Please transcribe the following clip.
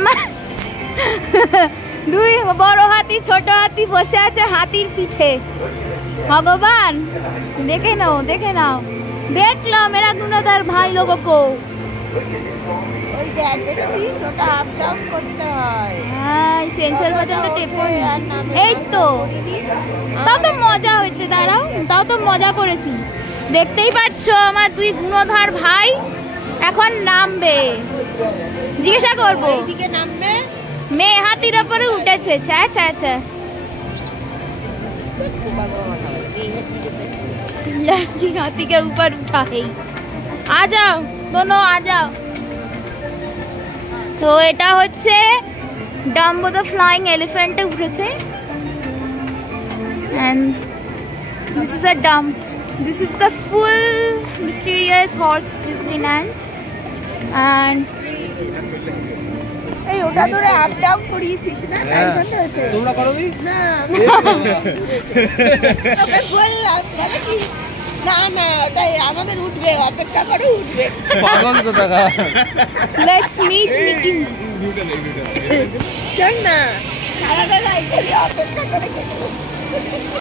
আমার দুই বড় হাতি ছোট হাতি বসে আছে হাতির পিঠে। ভগবান দেখে নাও দেখে নাও। দেখলো मेरा गुनादार भाई लोगों को। সেন্সর বাটনটা টেপো। এই তো তাও তো মজা হয়েছে। দাঁড়াও তাও তো মজা করেছি। দেখতেই পাচ্ছ আমার দুই গুণধর ভাই এখন নামবে। জিজ্ঞাসা করবো এইদিকে নামবে। মেয়ে হাতির ওপরে উঠেছে। ছ্যা ছ্যা ছ্যা। लड़की हाथी के ऊपर उठा है। आ जाओ दोनों आ जाओ। तो এটা হচ্ছে ডাম্বো দ্য ফ্লাইং এলিফ্যান্টে উঠেছে। and this is a dumb. This is the full mysterious horse Disneyland. and এই ওটা ধরে আপ ডাউন করিয়েছিস না? তাই জন্য হচ্ছে। তোমরা করোনি? না ওকে বললাম মানে কি না না তাই আমাদের উঠবে অপেক্ষা করে উঠবে। পাগল কোথাকা। Let's meet Mickey. চল না সারাটা রাত অপেক্ষা করে